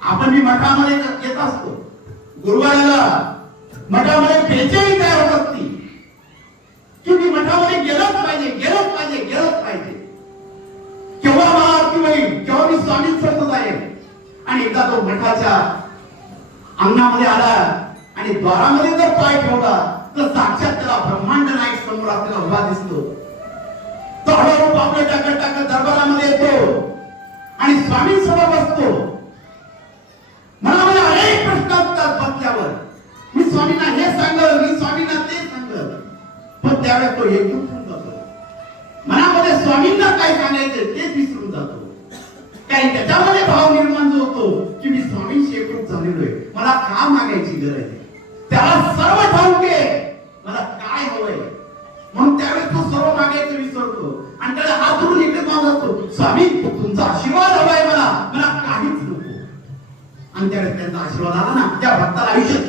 आपण मी मठामध्ये येत असतो, गुरुवाराला मठामध्ये बेचैनी तयार होत असती की मी मठामध्ये गेलोच पाहिजे, गेलोच पाहिजे, गेलोच पाहिजे. केव्हा महाआरती होईल, केव्हा मी स्वामी सोबत जाईल. आणि एकदा तो मठाच्या अंगणामध्ये आला आणि द्वारामध्ये जर पाय ठेवला तर साक्षात त्याला ब्रह्मांड नायक समोर आपल्याला उभा दिसतो. तो हळूहळू पावले टाकत टाकत दरबारामध्ये येतो आणि स्वामींसमोर बसतो. मनामध्ये अनेक प्रश्न असतात बसल्यावर, मी स्वामींना हे सांगल, मी स्वामींना ते सांगल. पण त्यावेळेस तो एकजूट होऊन जातो. मनामध्ये स्वामींना काय सांगायचं तेच विसरून जातो. काही त्याच्यामध्ये भाव निर्माण जो होतो की मी स्वामींशी एकरूप झालेलो आहे, मला का मागायची गरज आहे, त्याला सर्व ठाऊक आहे मला काय हवंय. म्हणून त्यावेळेस तो सर्व मागायचं विसरतो आणि त्याला हात धरून एकच मागतो, स्वामी तुमचा आशीर्वाद हवाय मला, मला काहीच नको. आणि त्यावेळेस त्यांचा आशीर्वाद आला ना, त्या भक्ताला आयुष्य